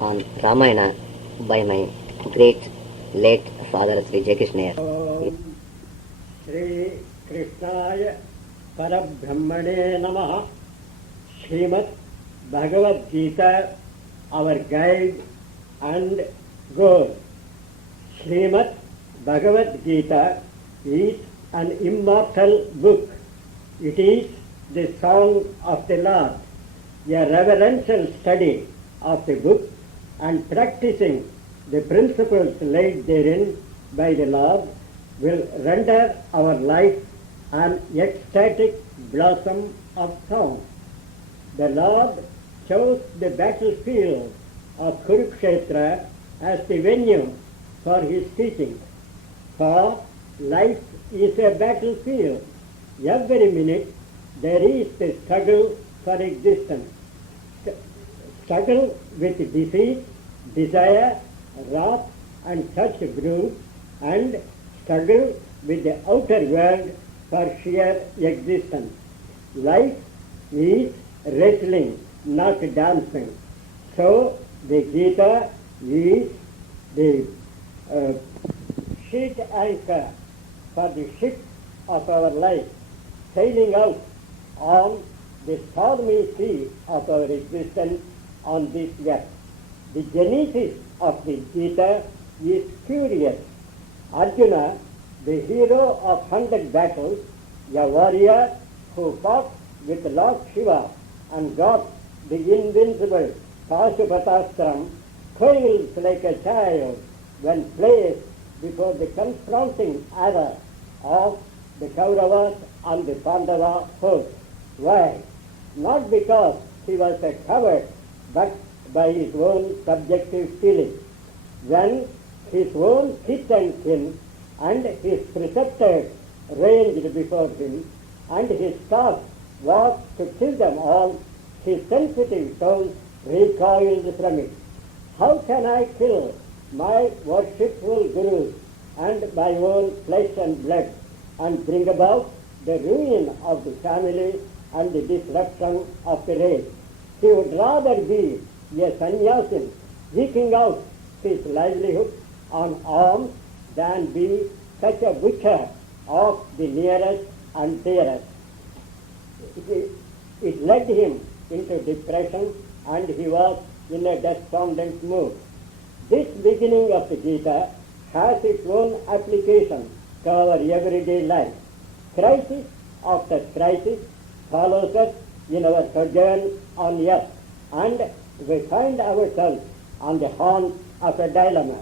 on Ramayana by my great late father Sri J. Krishnayar. Om Shri Krishnaya Parabrahmane Namaha. Srimad Bhagavad Gita, our guide and goal. Srimad Bhagavad Gita is an immortal book. It is the song of the Lord. A reverential study of the book and practicing the principles laid therein by the Lord will render our life an ecstatic blossom of song. The Lord chose the battlefield of Kurukshetra as the venue for his teaching. For life is a battlefield. Every minute there is the struggle for existence. Struggle with disease, desire, wrath and such brew, and struggle with the outer world for sheer existence. Life is wrestling, not dancing. So the Gita is the sheet anchor for the ship of our life, sailing out on the stormy sea of our existence on this earth. The genesis of the Gita is curious. Arjuna, the hero of 100 battles, a warrior who fought with Lord Shiva and got the invincible Pashupatastram, quails like a child when placed before the confronting arrow of the Kauravas and the Pandava host. Why? Not because he was a coward, but by his own subjective feeling. When his own kith and kin and his preceptors ranged before him, and his task was to kill them all, his sensitive soul recoiled from it. How can I kill my worshipful gurus and my own flesh and blood, and bring about the ruin of the family and the disruption of the race? He would rather be a sannyasin, eking out his livelihood on alms, than be such a butcher of the nearest and dearest. It led him into depression, and he was in a despondent mood. This beginning of the Gita has its own application to our everyday life. Crisis after crisis follows us in our sojourn on earth, and we find ourselves on the horn of a dilemma.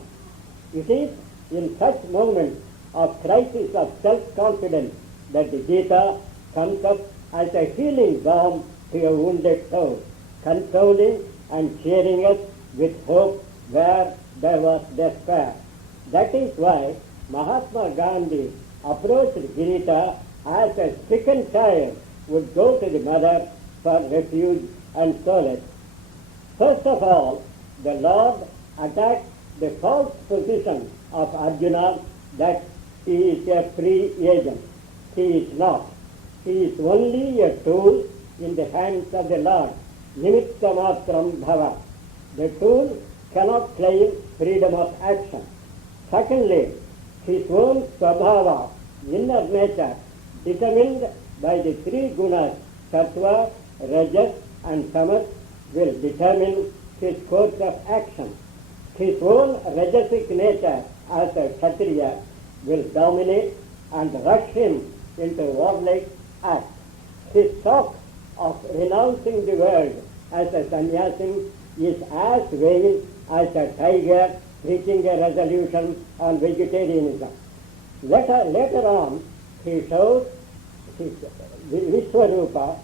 It is in such moments of crisis of self-confidence that the Gita comes up as a healing balm to a wounded soul, consoling and cheering us with hope where there was despair. That is why Mahatma Gandhi approached Girita as a stricken child would go to the mother for refuge and solace. First of all, the Lord attacked the false position of Arjuna that he is a free agent. He is not. He is only a tool in the hands of the Lord. Nimittamatram bhava. The tool cannot claim freedom of action. Secondly, his own svabhava, inner nature, determined by the three gunas, sattva, rajas and tamas, will determine his course of action. His own rajasic nature as a kshatriya will dominate and rush him into warlike acts. His thought of renouncing the world as a sannyasin is as vain as a tiger reaching a resolution on vegetarianism. Later on, he shows his Vishwarupa,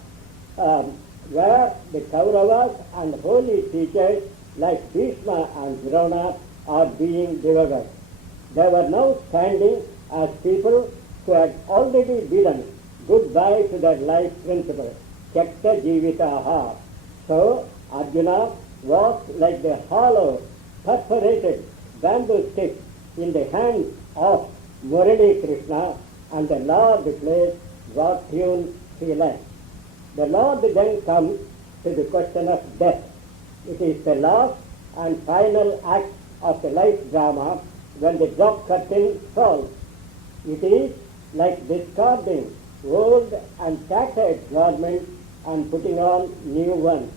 where the Kauravas and holy teachers like Bhishma and Drona are being devoured. They were now standing as people who had already bidden goodbye to their life principle, Tyakta Jivitaha. So Arjuna was like the hollow, perforated bamboo stick in the hands of Murali Krishna, and the Lord plays what tune he likes. The Lord then comes to the question of death. It is the last and final act of the life drama when the drop curtain falls. It is like discarding old and tattered garments and putting on new ones.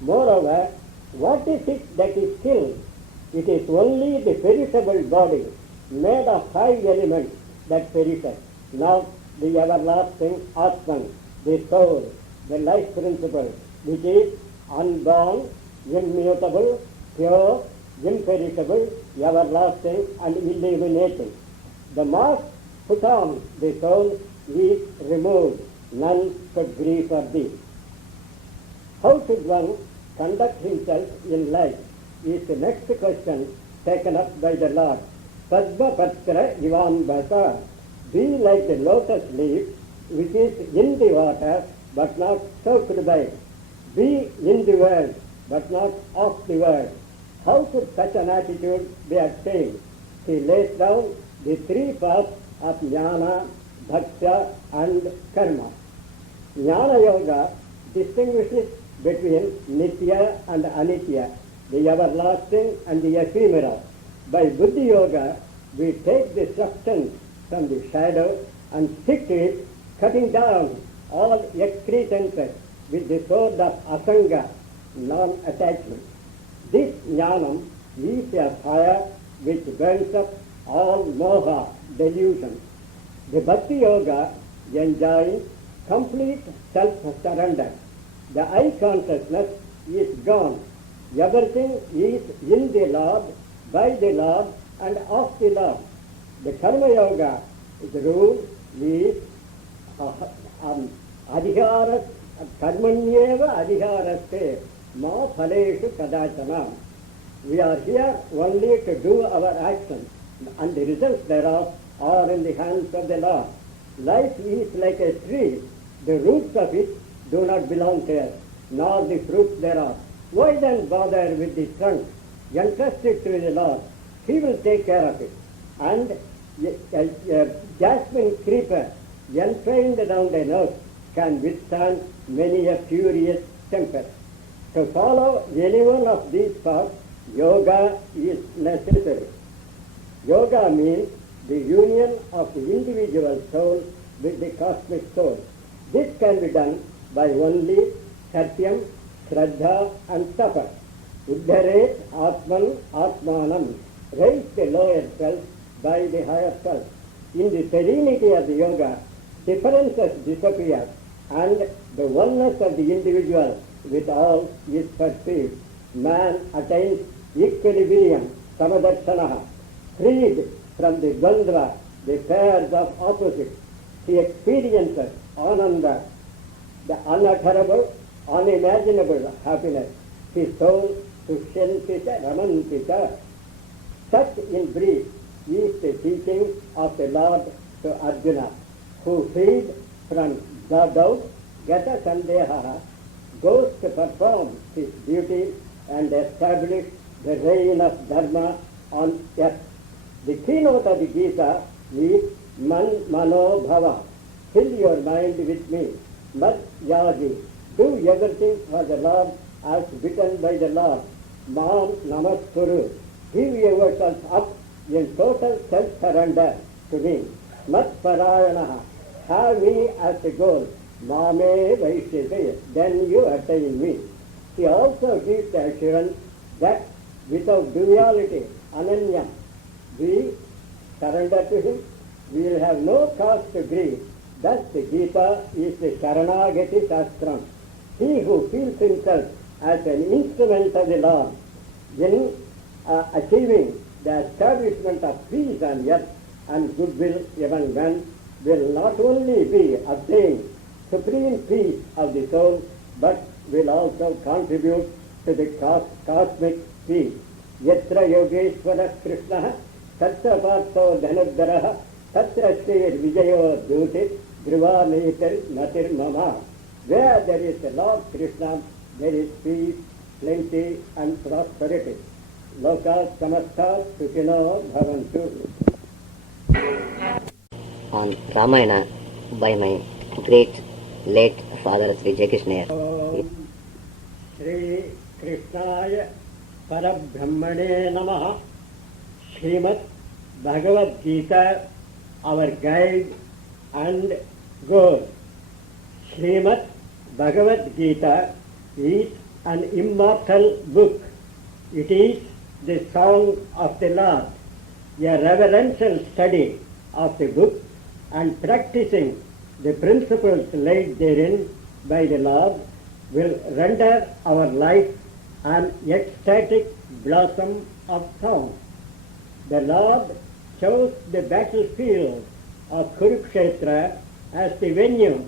Moreover, what is it that is killed? It is only the perishable body made of 5 elements that perishes, not the everlasting Atman, the soul, the life principle, which is unborn, immutable, pure, imperishable, everlasting, and illuminating. The mask put on the soul is removed, none could grieve for this. How should one conduct himself in life is the next question taken up by the Lord. Padma Patra Ivambasa, be like the lotus leaf which is in the water but not soaked by it. Be in the world but not of the world. How could such an attitude be attained? He lays down the 3 paths of jnana, bhaksha and karma. Jnana Yoga distinguishes between nitya and anitya, the everlasting and the ephemeral. By Buddhi Yoga, we take the substance from the shadow and stick to it, cutting down all excretences with the sword of asanga, non-attachment. This jnanam is a fire which burns up all moha, delusion. The Bhakti Yoga enjoys complete self-surrender. The I consciousness is gone. Everything is in the Lord, by the Lord, and of the Lord. The Karma Yoga, the rule is adhikaras, karmanyeva adhikaraste ma phaleshu kadachana. We are here only to do our actions, and the results thereof are in the hands of the Lord. Life is like a tree. The roots of it do not belong to us, nor the fruits thereof. Why then bother with the trunk? Entrust it to the Lord. He will take care of it. And a jasmine creeper entrained around a nose can withstand many a furious tempest. To follow any one of these paths, yoga is necessary. Yoga means the union of the individual soul with the cosmic soul. This can be done by only satyam, shraddha and tapa. Uddharet atman atmanam. Raise the lower self by the higher self. In the serenity of the yoga, differences disappear and the oneness of the individual with all is perceived. Man attains equilibrium, samadarshanaha, freed from the dvandva, the pairs of opposites. He experiences ananda, the unutterable, unimaginable happiness. His soul sushyantita ramantita. Such in brief is the teaching of the Lord to Arjuna, who freed from the doubt, gata sandeha, goes to perform his duty and establish the reign of Dharma on earth. The keynote of the Gita is Man Mano Bhava. Fill your mind with me. Mat Yagi. Do everything for the Lord as bidden by the Lord. Mam Namaskuru. Give yourself up in total self-surrender to me. Mat Parayanaha. Have me as a goal. Mame Vaishyate. Then you attain me. He also gives the assurance that without duality, Ananya, we surrender to him, we will have no cause to grieve. Thus the Gita is the Sharanagati Shastram. He who feels himself as an instrument of the Lord in achieving the establishment of peace on earth and goodwill among men will not only be obtained supreme peace of the soul, but will also contribute to the cosmic peace. Yatra Yogeshwara Krishna, Tatra Partho Dhanudhara, Tatra Shir Vijayo Dhutit, Dhruva Netir Natir Mama. Where there is the Lord Krishna, there is peace, plenty and prosperity. Loka Samastha Sukhino Bhavantu. On Ramayana by my great late father Sri J. Krishna. Om Sri Krishnaya Parabrahmane Namaha. Srimad Bhagavad Gita, our guide and goal. Srimad Bhagavad Gita is an immortal book. It is the song of the Lord. A reverential study of the book and practicing the principles laid therein by the Lord will render our life an ecstatic blossom of song. The Lord chose the battlefield of Kurukshetra as the venue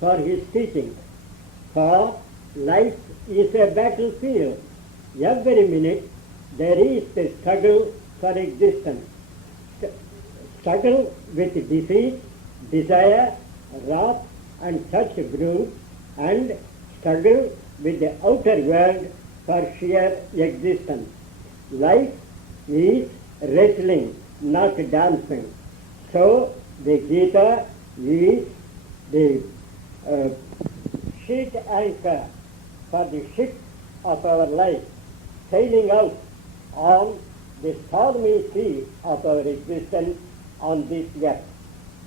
for his teaching. For life is a battlefield. Every minute there is the struggle for existence. Struggle with defeat, desire, wrath and such brews, and struggle with the outer world for sheer existence. Life is wrestling, not dancing. So the Gita is the sheet anchor for the ship of our life, sailing out on the stormy sea of our existence on this earth.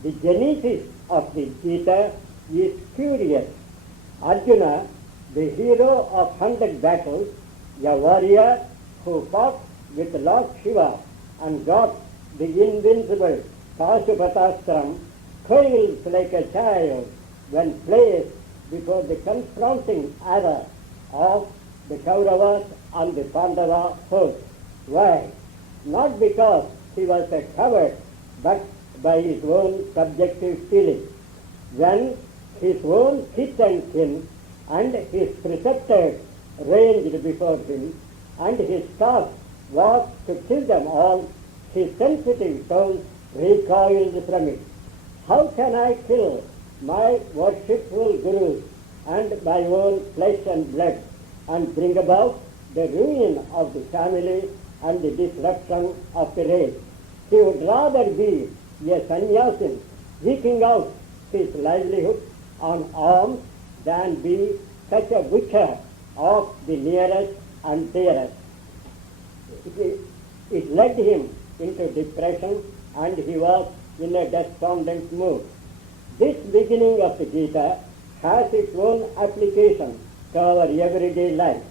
The genesis of the Gita is curious. Arjuna, the hero of 100 battles, a warrior who fought with Lord Shiva and got the invincible Pashupatastram, quails like a child when placed before the confronting arrow of the Kauravas and the Pandava host. Why? Not because he was a coward, but by his own subjective feeling. When his own kith and kin and his preceptors ranged before him, and his task was to kill them all, his sensitive soul recoiled from it. How can I kill my worshipful gurus and my own flesh and blood, and bring about the ruin of the family and the disruption of the race? He would rather be a sannyasin, eking out his livelihood on alms, than be such a butcher of the nearest and dearest. It led him into depression, and he was in a despondent mood. This beginning of the Gita has its own application to our everyday life.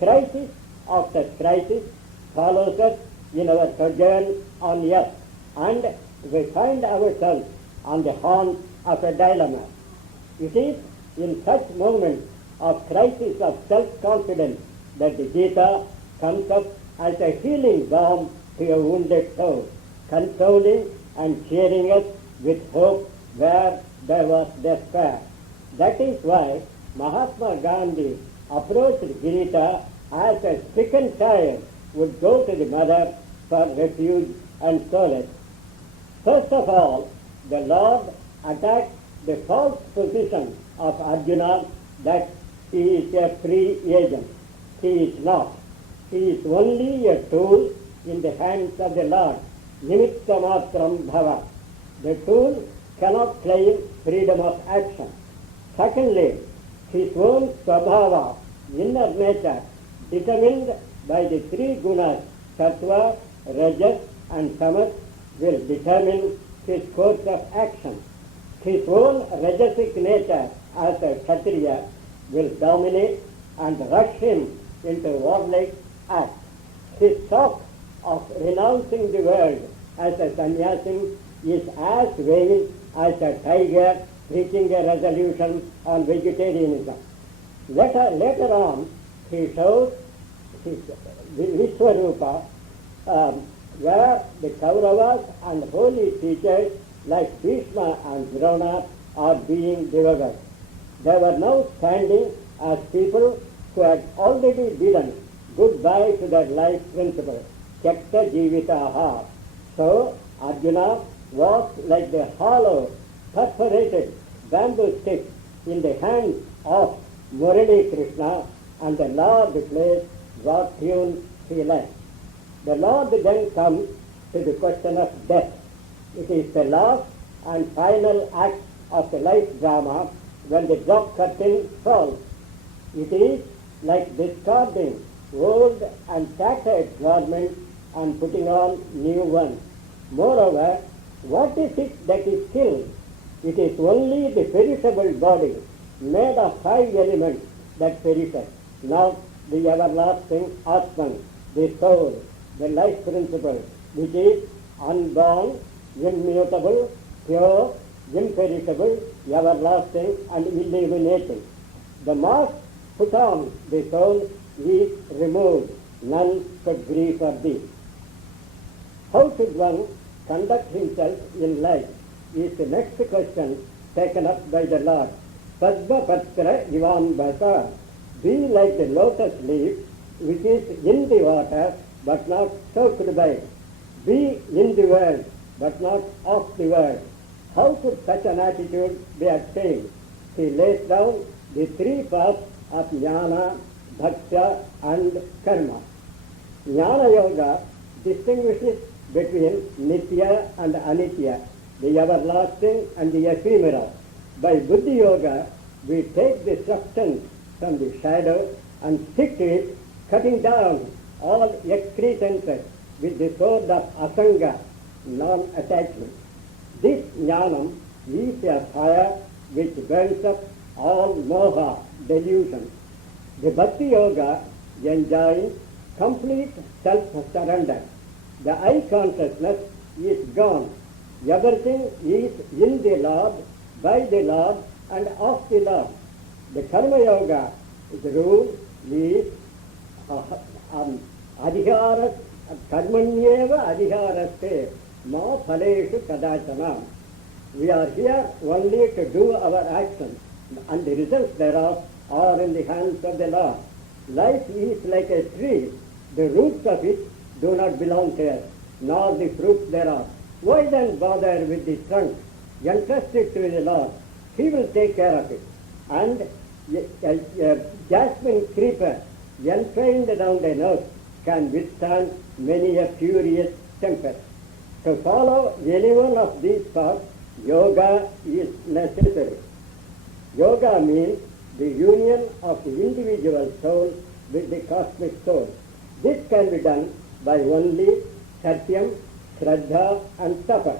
Crisis after crisis follows us in our sojourn on earth, and we find ourselves on the horn of a dilemma. It is in such moments of crisis of self-confidence that the Gita comes up as a healing balm to a wounded soul, consoling and cheering us with hope where there was despair. That is why Mahatma Gandhi approached Girita as a stricken child would go to the mother for refuge and solace. First of all, the Lord attacked the false position of Arjuna that he is a free agent. He is not. He is only a tool in the hands of the Lord. Nimittamatram bhava. The tool cannot claim freedom of action. Secondly, his own svabhava, inner nature, determined by the three gunas, sattva, rajas and tamas, will determine his course of action. His own rajasic nature as a Kshatriya will dominate and rush him into warlike acts. His thought of renouncing the world as a sannyasin is as vain as a tiger reaching a resolution on vegetarianism. Later on, he shows his Vishwarupa, where the Kauravas and holy teachers like Bhishma and Drona are being devoured. They were now standing as people who had already bidden goodbye to their life principle, Kyakta Jivitaha. So Arjuna was like the hollow, perforated bamboo stick in the hands of Murali Krishna, and the Lord plays what tune he likes. The Lord then comes to the question of death. It is the last and final act of the life drama when the drop curtain falls. It is like discarding old and tattered garments and putting on new ones. Moreover, what is it that is killed? It is only the perishable body, made of 5 elements, that perishes, not the everlasting Atman, the soul, the life principle, which is unborn, immutable, pure, imperishable, everlasting, and illuminating. The mask put on the soul is removed, none could grieve for this. How should one conduct himself in life is the next question taken up by the Lord. Padma Patra Ivan Basa, be like the lotus leaf which is in the water but not soaked by it. Be in the world but not of the world. How should such an attitude be attained? He lays down the 3 paths of jnana, bhaktya and karma. Jnana Yoga distinguishes between nitya and anitya, the everlasting and the ephemeral. By Buddhi Yoga, we take the substance from the shadow and stick to it, cutting down all excretences with the sword of asanga, non-attachment. This jnanam is a fire which burns up all moha, delusion. The Bhakti Yoga enjoys complete self-surrender. The I consciousness is gone. Everything is in the Lord, by the Lord, and of the Lord. The Karma Yoga, the rule is adhikaras, karmanyeva adhikaraste, ma phaleshu kadachana. We are here only to do our actions, and the results thereof are in the hands of the Lord. Life is like a tree. The roots of it do not belong to us, nor the fruits thereof. Why then bother with the trunk? Entrust it to the Lord. He will take care of it. And a jasmine creeper entrained around a nose can withstand many a furious tempest. To follow any one of these paths, yoga is necessary. Yoga means the union of the individual soul with the cosmic soul. This can be done by only satyam, shraddha and tapa.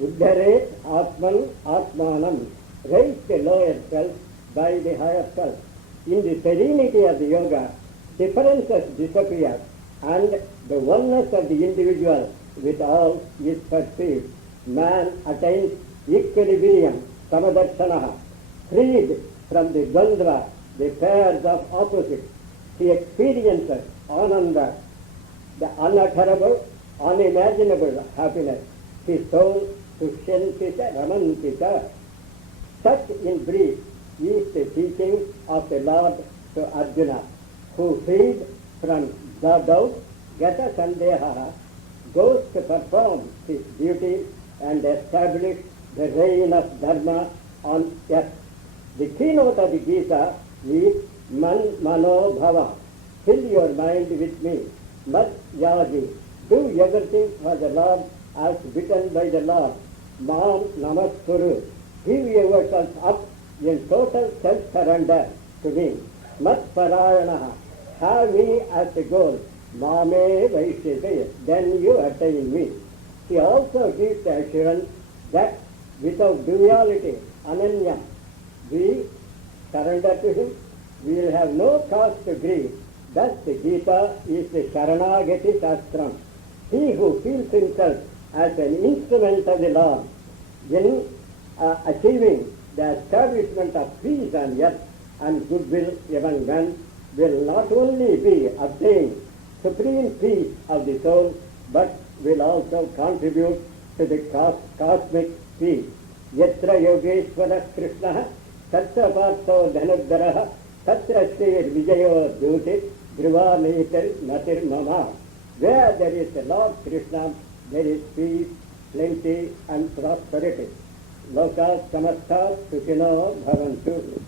Uddharet atman atmanam. Raise the lower self by the higher self. In the serenity of the yoga, differences disappear and the oneness of the individual with all is perceived. Man attains equilibrium, samadarshanaha, freed from the dandva, the pairs of opposites. He experiences ananda, the unutterable, unimaginable happiness. His soul sushyantita ramantita. Such in brief is the teaching of the Lord to Arjuna, who freed from the doubt, gata sandeha, goes to perform his duty and establish the reign of Dharma on earth. The keynote of the Gita is Man Mano Bhava. Fill your mind with me. Mat Yaji. Do everything for the Lord as bidden by the Lord. Mam Namaskuru. Give yourself up in total self-surrender to me. Mat Parayanaha. Have me as the goal. Mame Vaishyate. Then you attain me. He also gives the assurance that without duality, Ananya, we surrender to him, we will have no cause to grieve. Thus the Gita is the Sharanagati Shastram. He who feels himself as an instrument of the Lord in achieving the establishment of peace on earth and goodwill among men will not only be obtained supreme peace of the soul, but will also contribute to the cosmic peace. Yatra Yogeshwara Krishna Tatra Partho Dhanudharaha Tatra Srir Vijayo Dhutit Dhruva Nitir Natir Mama. Where there is the Lord Krishna, there is peace, plenty and prosperity. Loka Samastha Sukhino Bhavantu.